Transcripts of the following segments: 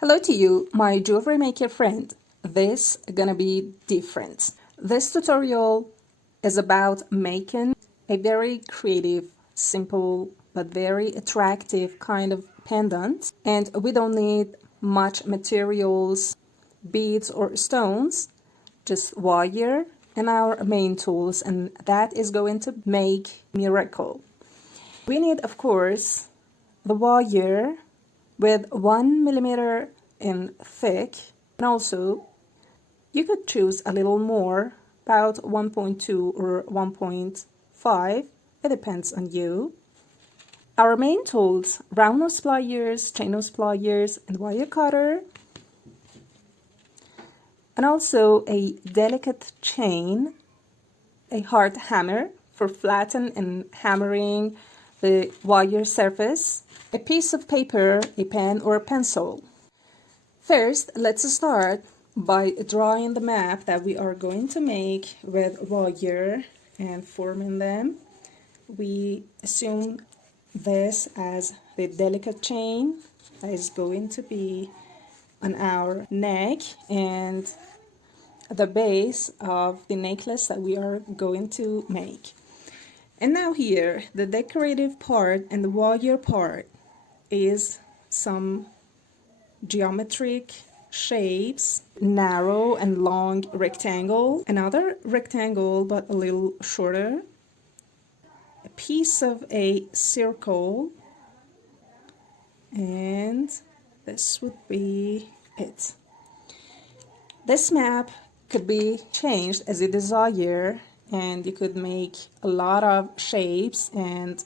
Hello to you, my jewelry maker friend. This is gonna be different. This tutorial is about making a very creative, simple, but very attractive kind of pendant. And we don't need much materials, beads or stones, just wire and our main tools, and that is going to make miracle. We need, of course, the wire with 1 millimeter in thick, and also you could choose a little more, about 1.2 or 1.5, it depends on you. Our main tools: round nose pliers, chain nose pliers, and wire cutter, and also a delicate chain, a hard hammer for flatten and hammering the wire surface, a piece of paper, a pen or a pencil. First, let's start by drawing the map that we are going to make with wire and forming them. We assume this as the delicate chain that is going to be on our neck and the base of the necklace that we are going to make. And now here, the decorative part and the wire part is some geometric shapes, narrow and long rectangle, another rectangle but a little shorter, a piece of a circle, and this would be it. This map could be changed as you desire, and you could make a lot of shapes and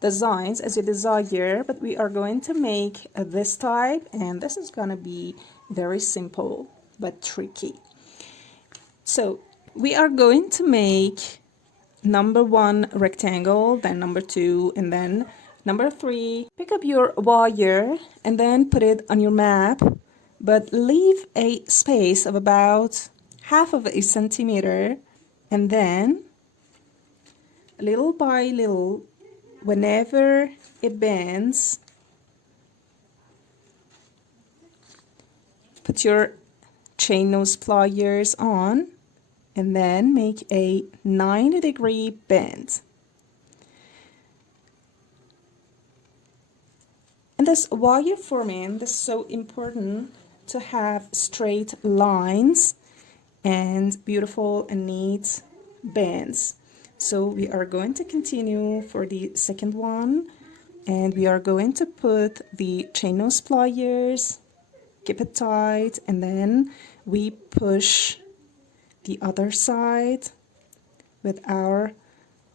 designs as you desire, but we are going to make this type, and this is going to be very simple but tricky. So we are going to make number 1 rectangle, then number 2, and then number 3. Pick up your wire and then put it on your map, but leave a space of about half of a centimeter, and then little by little, whenever it bends, put your chain nose pliers on and then make a 90-degree bend. And this wire forming, this is so important to have straight lines and beautiful and neat bends. So we are going to continue for the second one, and we are going to put the chain nose pliers, keep it tight, and then we push the other side with our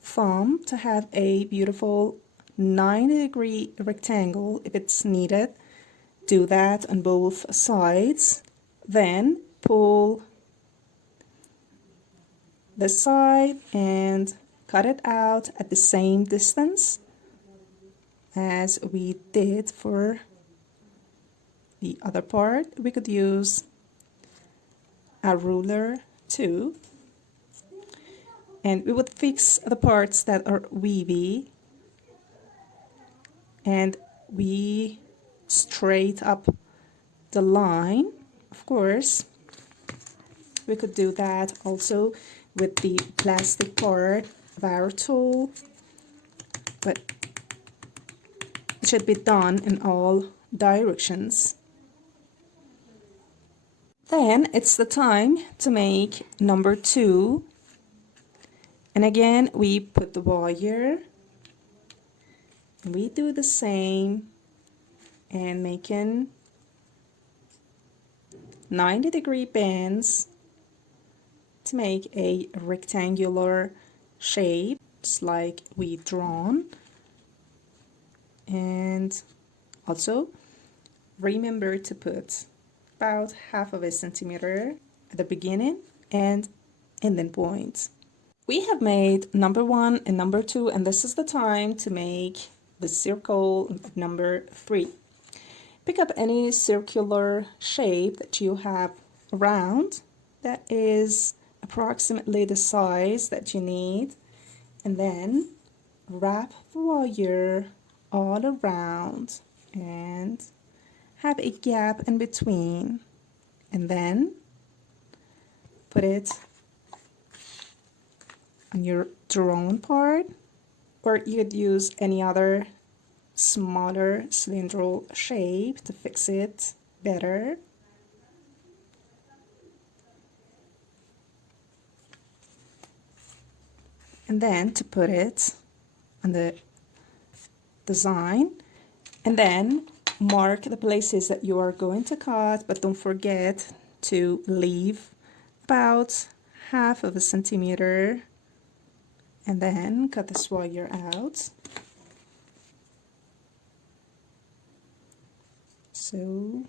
thumb to have a beautiful 90-degree rectangle. If it's needed, do that on both sides. Then pull this side and cut it out at the same distance as we did for the other part. We could use a ruler too, and we would fix the parts that are wavy, and we straight up the line. Of course, we could do that also with the plastic part of our tool, but it should be done in all directions. Then it's the time to make number 2, and again we put the wire and we do the same and making 90-degree bends to make a rectangular shape, just like we drawn. And also remember to put about half of a centimeter at the beginning and ending point. We have made number 1 and number 2, and this is the time to make the circle number 3. Pick up any circular shape that you have around that is approximately the size that you need, and then wrap the wire all around and have a gap in between, and then put it on your drone part, or you could use any other smaller cylindrical shape to fix it better. And then to put it on the design, and then mark the places that you are going to cut, but don't forget to leave about 1/2 centimeter, and then cut the wire out. So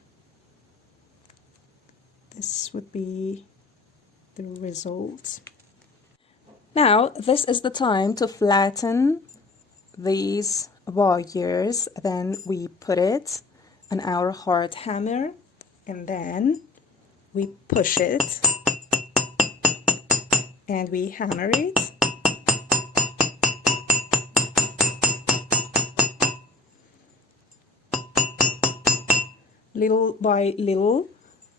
this would be the result. Now this is the time to flatten these wires. Then we put it on our hard hammer, and then we push it and we hammer it. Little by little,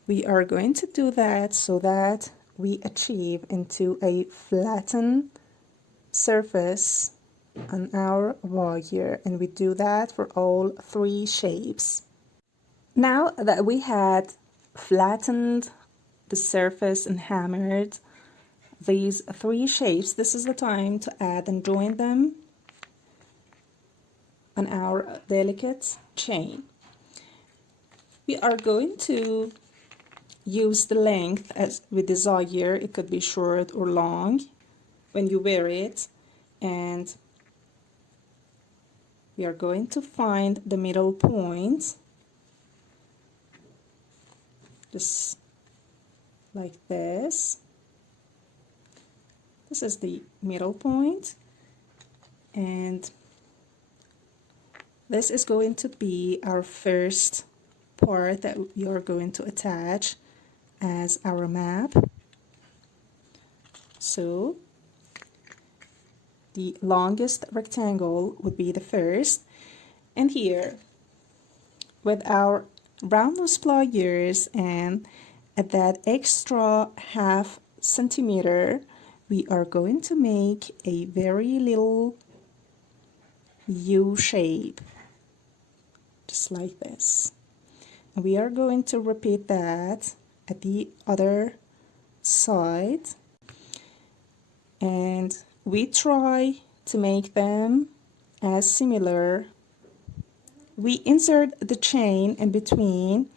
we are going to do that so that we achieve into a flattened surface on our wire, and we do that for all 3 shapes. Now that we had flattened the surface and hammered these 3 shapes, this is the time to add and join them on our delicate chain. We are going to use the length as we desire. It could be short or long when you wear it, and we are going to find the middle point, just like this. This is the middle point, and this is going to be our first part that we are going to attach as our map. So the longest rectangle would be the first, and here with our round nose pliers and at that extra 1/2 centimeter, we are going to make a very little U shape, just like this. And we are going to repeat that at the other side, and we try to make them as similar. We insert the chain in between,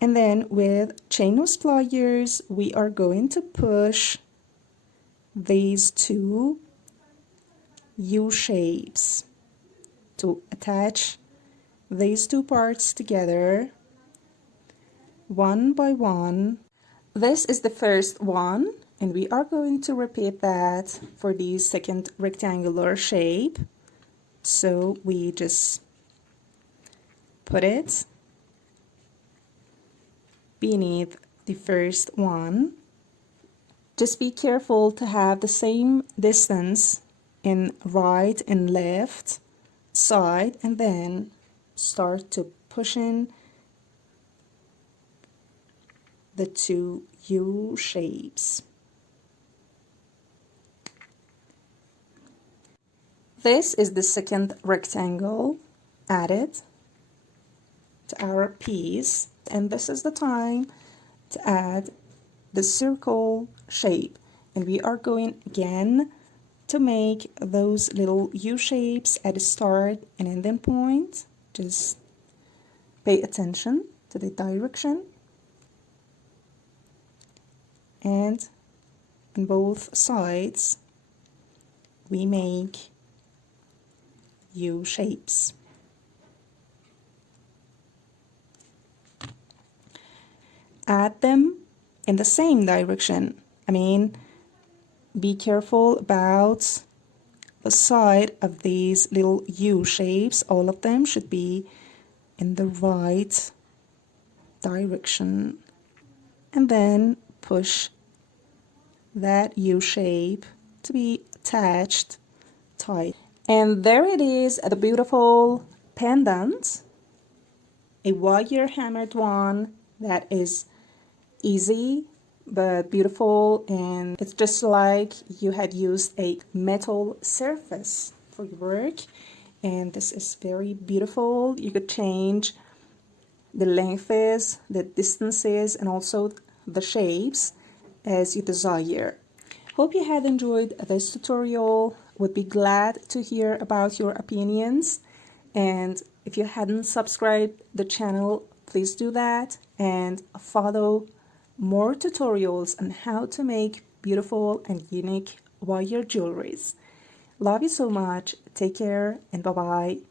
and then with chain nose pliers we are going to push these 2 U shapes to attach these 2 parts together one by one. This is the first one, and we are going to repeat that for the second rectangular shape. So we just put it beneath the first one. Just be careful to have the same distance in right and left side, and then start to push in the 2 U shapes. This is the second rectangle added to our piece, and this is the time to add the circle shape, and we are going again to make those little U shapes at the start and ending point. Just pay attention to the direction, and on both sides we make U shapes. Add them in the same direction. Be careful about the side of these little U shapes. All of them should be in the right direction, and then push that U shape to be attached tight. And there it is, the beautiful pendant. a wire hammered one that is easy but beautiful, and it's just like you had used a metal surface for your work. And this is very beautiful. You could change the lengths, the distances, and also the shapes as you desire. Hope you had enjoyed this tutorial. Would be glad to hear about your opinions. And if you hadn't subscribed the channel, please do that and follow more tutorials on how to make beautiful and unique wire jewelries. Love you so much. Take care and bye-bye.